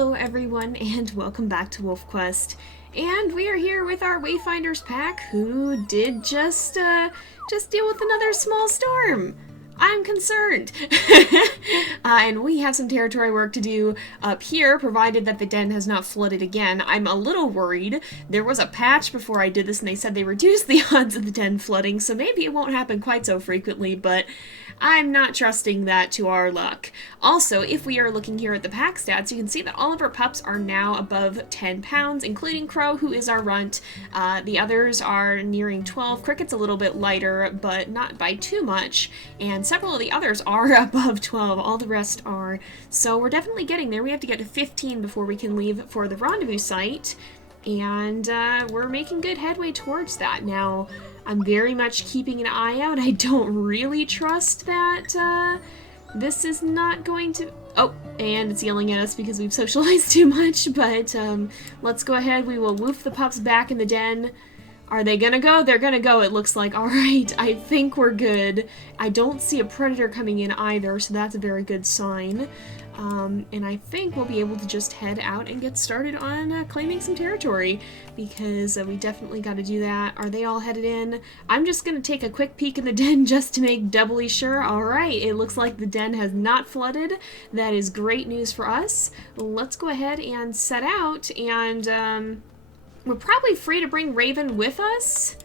Hello everyone and welcome back to WolfQuest. And we are here with our Wayfinders pack who did just deal with another small storm. I'm concerned. And we have some territory work to do up here, provided that the den has not flooded again. I'm a little worried. There was a patch before I did this and they said they reduced the odds of the den flooding, so maybe it won't happen quite so frequently, but I'm not trusting that to our luck. Also, if we are looking here at the pack stats, you can see that all of our pups are now above 10 pounds, including Crow, who is our runt. The others are nearing 12. Cricket's a little bit lighter, but not by too much. And several of the others are above 12. All the rest are. So we're definitely getting there. We have to get to 15 before we can leave for the rendezvous site. And we're making good headway towards that. Now, I'm very much keeping an eye out. I don't really trust that this is not going to... Oh, and it's yelling at us because we've socialized too much, but let's go ahead. We will woof the pups back in the den. Are they gonna go? They're gonna go, it looks like. Alright, I think we're good. I don't see a predator coming in either, so that's a very good sign. And I think we'll be able to just head out and get started on claiming some territory, because we definitely got to do that. Are they all headed in? I'm just going to take a quick peek in the den just to make doubly sure. Alright, it looks like the den has not flooded. That is great news for us. Let's go ahead and set out, and we're probably free to bring Raven with us.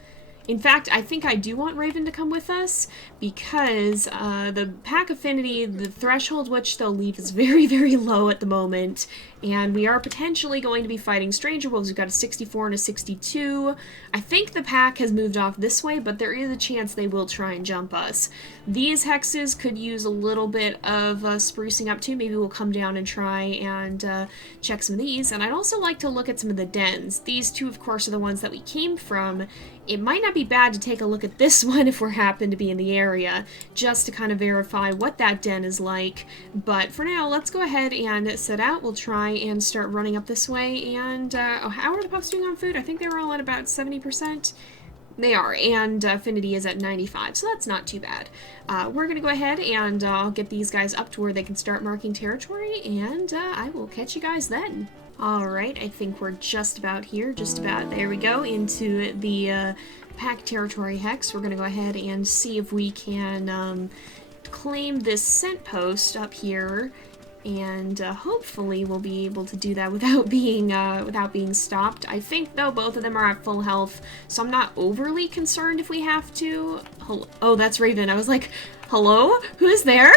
In fact, I think I do want Raven to come with us, because the pack affinity, the threshold which they'll leave is very, very low at the moment, and we are potentially going to be fighting stranger wolves. We've got a 64 and a 62. I think the pack has moved off this way, but there is a chance they will try and jump us. These hexes could use a little bit of sprucing up too. Maybe we'll come down and try and check some of these, and I'd also like to look at some of the dens. These two, of course, are the ones that we came from. It might not be bad to take a look at this one if we happen to be in the area, just to kind of verify what that den is like. But for now, let's go ahead and set out. We'll try and start running up this way. And, oh, how are the pups doing on food? I think they were all at about 70%. They are, and affinity is at 95, so that's not too bad. We're going to go ahead and I'll get these guys up to where they can start marking territory, and I will catch you guys then. Alright, I think we're just about here, just about, there we go, into the pack territory hex. We're going to go ahead and see if we can claim this scent post up here, and hopefully we'll be able to do that without being stopped. I think, though, both of them are at full health, so I'm not overly concerned if we have to. Oh, that's Raven. I was like, hello? Who's there?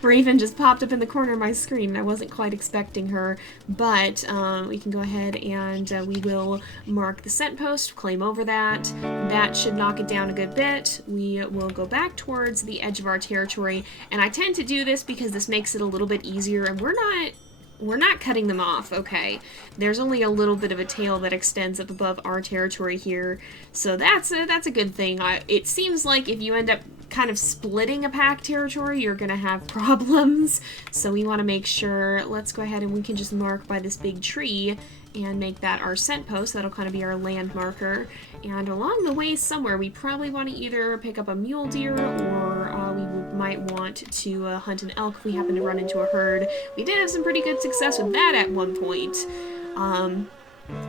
Raven just popped up in the corner of my screen, and I wasn't quite expecting her, but we can go ahead and we will mark the scent post, claim over that. That should knock it down a good bit. We will go back towards the edge of our territory, and I tend to do this because this makes it a little bit easier, and we're not cutting them off, okay? There's only a little bit of a tail that extends up above our territory here, so that's a good thing. It seems like if you end up kind of splitting a pack territory, you're gonna have problems, so we want to make sure. Let's go ahead and we can just mark by this big tree and make that our scent post. That'll kind of be our land marker, and along the way somewhere we probably want to either pick up a mule deer, or we might want to hunt an elk if we happen to run into a herd. We did have some pretty good success with that at one point.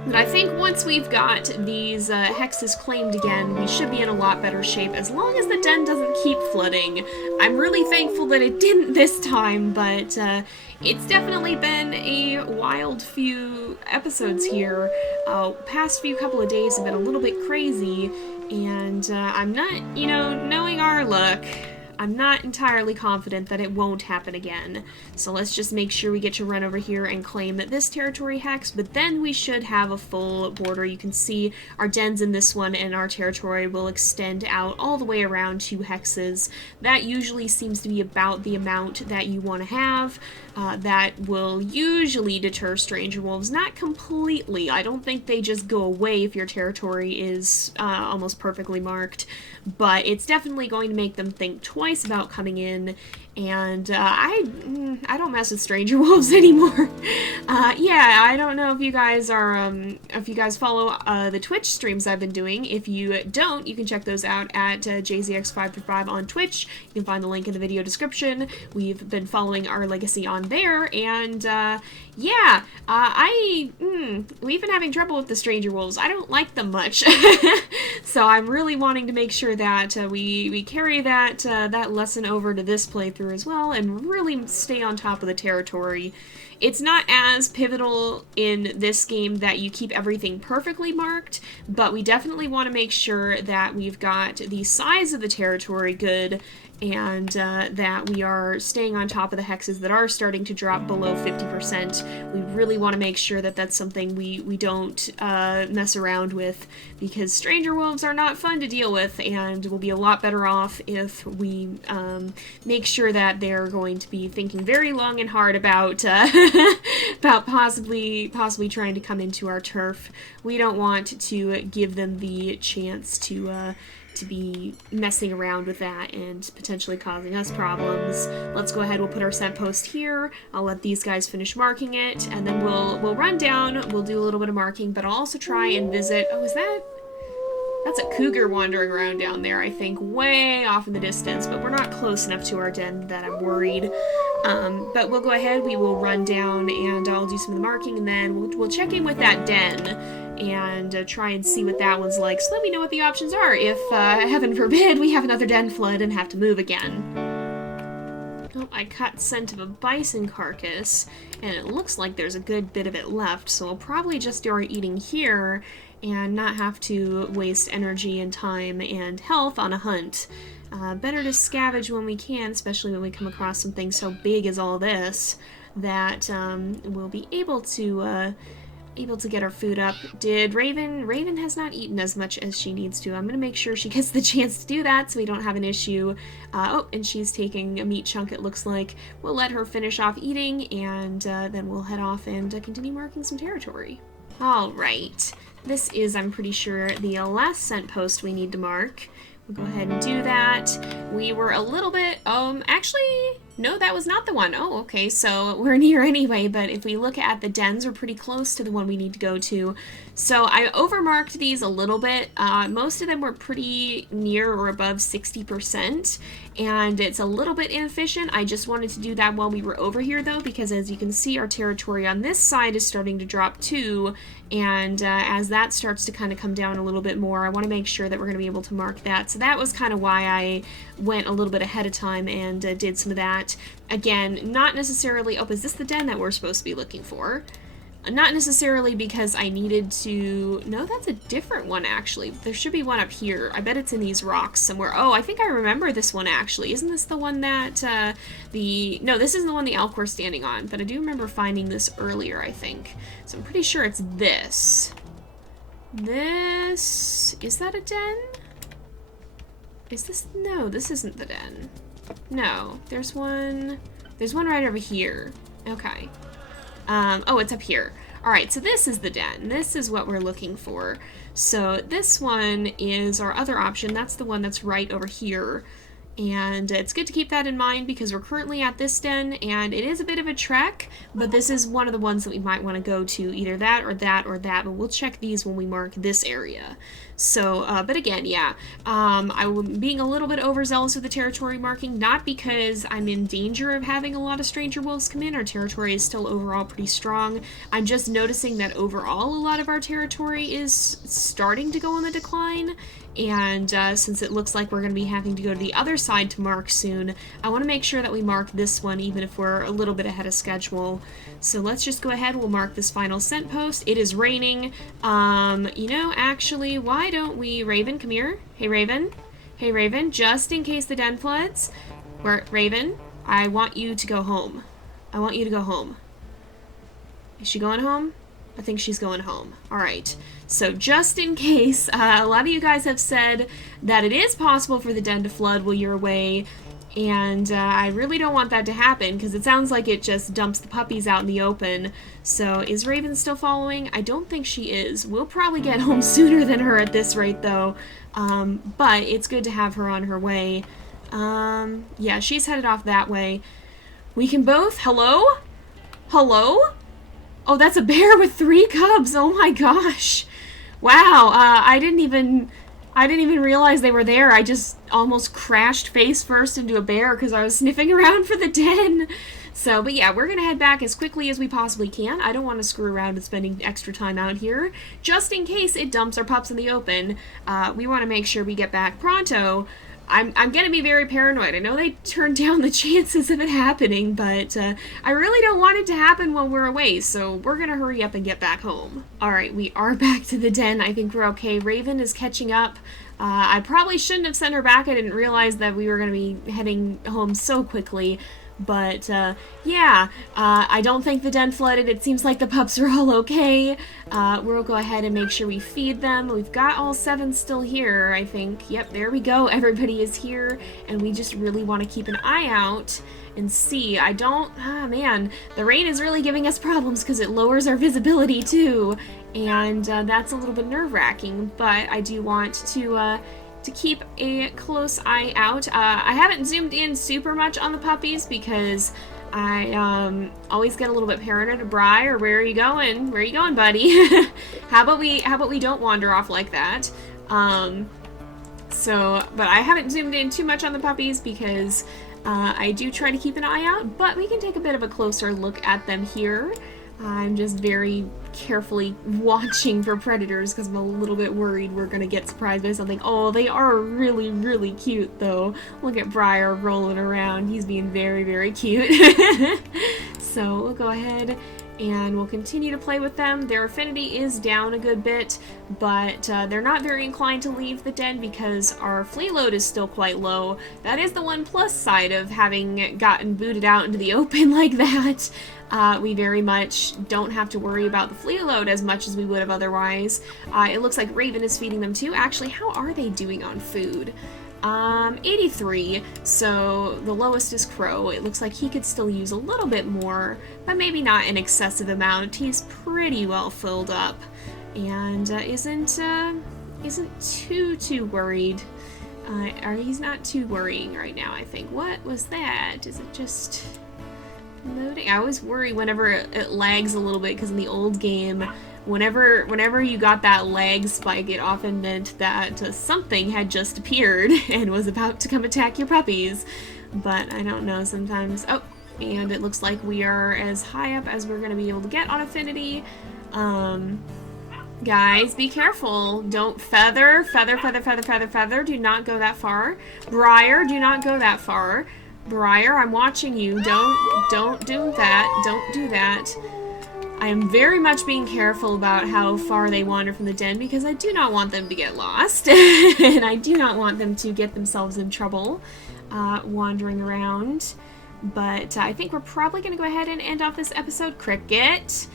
But I think once we've got these hexes claimed again, we should be in a lot better shape, as long as the den doesn't keep flooding. I'm really thankful that it didn't this time, but it's definitely been a wild few episodes here. Past few couple of days have been a little bit crazy, and I'm not, knowing our luck, I'm not entirely confident that it won't happen again. So let's just make sure we get to run over here and claim this territory hex, but then we should have a full border. You can see our dens in this one, and our territory will extend out all the way around 2 hexes. That usually seems to be about the amount that you want to have. That will usually deter stranger wolves. Not completely. I don't think they just go away if your territory is almost perfectly marked, but it's definitely going to make them think twice about coming in, and I don't mess with stranger wolves anymore. Yeah, I don't know if you guys are, if you guys follow the Twitch streams I've been doing. If you don't, you can check those out at JZX545 on Twitch. You can find the link in the video description. We've been following our legacy on down there, and we've been having trouble with the stranger wolves. I don't like them much. So I'm really wanting to make sure that we carry that lesson over to this playthrough as well, and really stay on top of the territory. It's not as pivotal in this game that you keep everything perfectly marked, but we definitely want to make sure that we've got the size of the territory good, and that we are staying on top of the hexes that are starting to drop below 50%. We really want to make sure that that's something we don't mess around with, because stranger wolves are not fun to deal with, and we'll be a lot better off if we make sure that they're going to be thinking very long and hard about about possibly trying to come into our turf. We don't want to give them the chance to be messing around with that and potentially causing us problems. Let's go ahead, we'll put our scent post here. I'll let these guys finish marking it, and then we'll run down, we'll do a little bit of marking, but I'll also try and visit... Oh, that's a cougar wandering around down there, I think, way off in the distance, but we're not close enough to our den that I'm worried. But we'll go ahead, we will run down, and I'll do some of the marking, and then we'll check in with that den and try and see what that one's like. So let me know what the options are if, heaven forbid, we have another den flood and have to move again. Oh, I caught scent of a bison carcass, and it looks like there's a good bit of it left, so I'll probably just do our eating here and not have to waste energy and time and health on a hunt. Better to scavenge when we can, especially when we come across something so big as all this, that we'll be able to get our food up. Raven has not eaten as much as she needs to. I'm going to make sure she gets the chance to do that so we don't have an issue. Oh, and she's taking a meat chunk, it looks like. We'll let her finish off eating, and then we'll head off and continue marking some territory. Alright, this is, I'm pretty sure, the last scent post we need to mark. We'll go ahead and do that. We were a little bit, actually... No, that was not the one. Oh, okay, so we're near anyway, but if we look at the dens, we're pretty close to the one we need to go to. So I overmarked these a little bit. Most of them were pretty near or above 60%, and it's a little bit inefficient. I just wanted to do that while we were over here, though, because as you can see, our territory on this side is starting to drop too, and as that starts to kind of come down a little bit more, I want to make sure that we're going to be able to mark that. So that was kind of why I went a little bit ahead of time and did some of that. Again, not necessarily... Oh, is this the den that we're supposed to be looking for? Not necessarily because I needed to... No, that's a different one, actually. There should be one up here. I bet it's in these rocks somewhere. Oh, I think I remember this one, actually. Isn't this the one that No, this isn't the one the elk were standing on, but I do remember finding this earlier, I think. So I'm pretty sure it's this. This... Is that a den? Is this... No, this isn't the den. No, there's one right over here. Okay. Oh, it's up here. Alright, so this is the den. This is what we're looking for. So this one is our other option. That's the one that's right over here. And it's good to keep that in mind because we're currently at this den, and it is a bit of a trek, but this is one of the ones that we might want to go to, either that or that or that, but we'll check these when we mark this area. So, but again, yeah, I'm being a little bit overzealous with the territory marking, not because I'm in danger of having a lot of stranger wolves come in. Our territory is still overall pretty strong. I'm just noticing that overall a lot of our territory is starting to go on the decline, and since it looks like we're going to be having to go to the other side to mark soon, I want to make sure that we mark this one even if we're a little bit ahead of schedule. So let's just go ahead, we'll mark this final scent post. It is raining. You know, actually, why don't we... Raven, come here. Hey, Raven. Hey, Raven, just in case the den floods. Raven, I want you to go home. I want you to go home. Is she going home? I think she's going home. Alright, so just in case, a lot of you guys have said that it is possible for the den to flood while you're away, and I really don't want that to happen because it sounds like it just dumps the puppies out in the open. So is Raven still following? I don't think she is. We'll probably get home sooner than her at this rate though, but it's good to have her on her way. Yeah, she's headed off that way. We can both... Hello? Hello? Oh, that's a bear with 3 cubs. Oh my gosh. Wow. I didn't even realize they were there. I just almost crashed face first into a bear because I was sniffing around for the den. So, but yeah, we're gonna head back as quickly as we possibly can. I don't want to screw around with spending extra time out here, just in case it dumps our pups in the open. We want to make sure we get back pronto. I'm gonna be very paranoid. I know they turned down the chances of it happening, but I really don't want it to happen while we're away, so we're gonna hurry up and get back home. Alright, we are back to the den. I think we're okay. Raven is catching up. I probably shouldn't have sent her back. I didn't realize that we were gonna be heading home so quickly. But, yeah, I don't think the den flooded. It seems like the pups are all okay. We'll go ahead and make sure we feed them. We've got all 7 still here, I think. Yep, there we go. Everybody is here, and we just really want to keep an eye out and see. Man, the rain is really giving us problems because it lowers our visibility, too. And that's a little bit nerve-wracking, but I do want to keep a close eye out. I haven't zoomed in super much on the puppies because I always get a little bit paranoid. Briar, where are you going? Where are you going, buddy? How about we don't wander off like that? But I haven't zoomed in too much on the puppies because I do try to keep an eye out, but we can take a bit of a closer look at them here. I'm just very carefully watching for predators because I'm a little bit worried we're gonna get surprised by something. Oh, they are really, really cute though. Look at Briar rolling around. He's being very, very cute. So we'll go ahead and we'll continue to play with them. Their affinity is down a good bit, but they're not very inclined to leave the den because our flea load is still quite low. That is the one plus side of having gotten booted out into the open like that. We very much don't have to worry about the flea load as much as we would have otherwise. It looks like Raven is feeding them too. Actually, how are they doing on food? 83, so the lowest is Crow. It looks like he could still use a little bit more, but maybe not an excessive amount. He's pretty well filled up, and isn't too worried. He's not too worrying right now, I think. What was that? Is it just loading? I always worry whenever it lags a little bit, because in the old game, whenever you got that lag spike, it often meant that something had just appeared and was about to come attack your puppies. But I don't know, sometimes... Oh, and it looks like we are as high up as we're going to be able to get on affinity. Guys, be careful. Don't feather. Do not go that far. Briar, do not go that far. Briar, I'm watching you. Don't do that. Don't do that. I am very much being careful about how far they wander from the den because I do not want them to get lost. And I do not want them to get themselves in trouble wandering around. But I think we're probably going to go ahead and end off this episode. Cricket.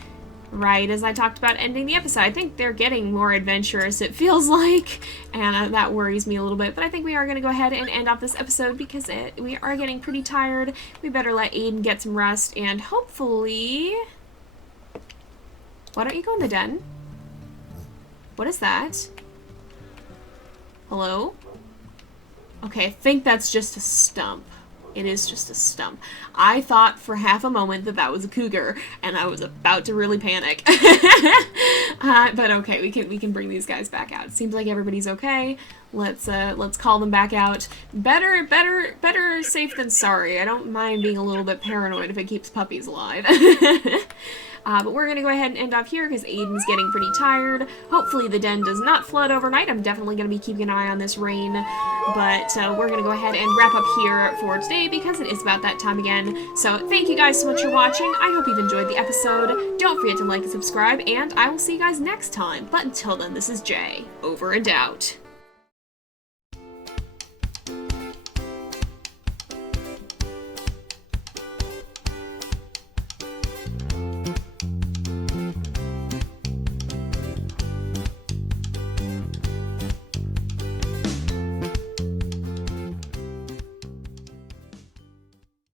Right as I talked about ending the episode. I think they're getting more adventurous, it feels like, and that worries me a little bit, but I think we are going to go ahead and end off this episode because we are getting pretty tired. We better let Aden get some rest, and hopefully... Why don't you go in the den? What is that? Hello? Okay, I think that's just a stump. It is just a stump. I thought for half a moment that that was a cougar, and I was about to really panic. But okay, we can bring these guys back out. It seems like everybody's okay. Let's call them back out. Better safe than sorry. I don't mind being a little bit paranoid if it keeps puppies alive. But we're gonna go ahead and end off here because Aden's getting pretty tired. Hopefully the den does not flood overnight. I'm definitely gonna be keeping an eye on this rain. But we're gonna go ahead and wrap up here for today because it is about that time again. So thank you guys so much for watching. I hope you've enjoyed the episode. Don't forget to like and subscribe, and I will see you guys next time. But until then, this is Jay, over and out.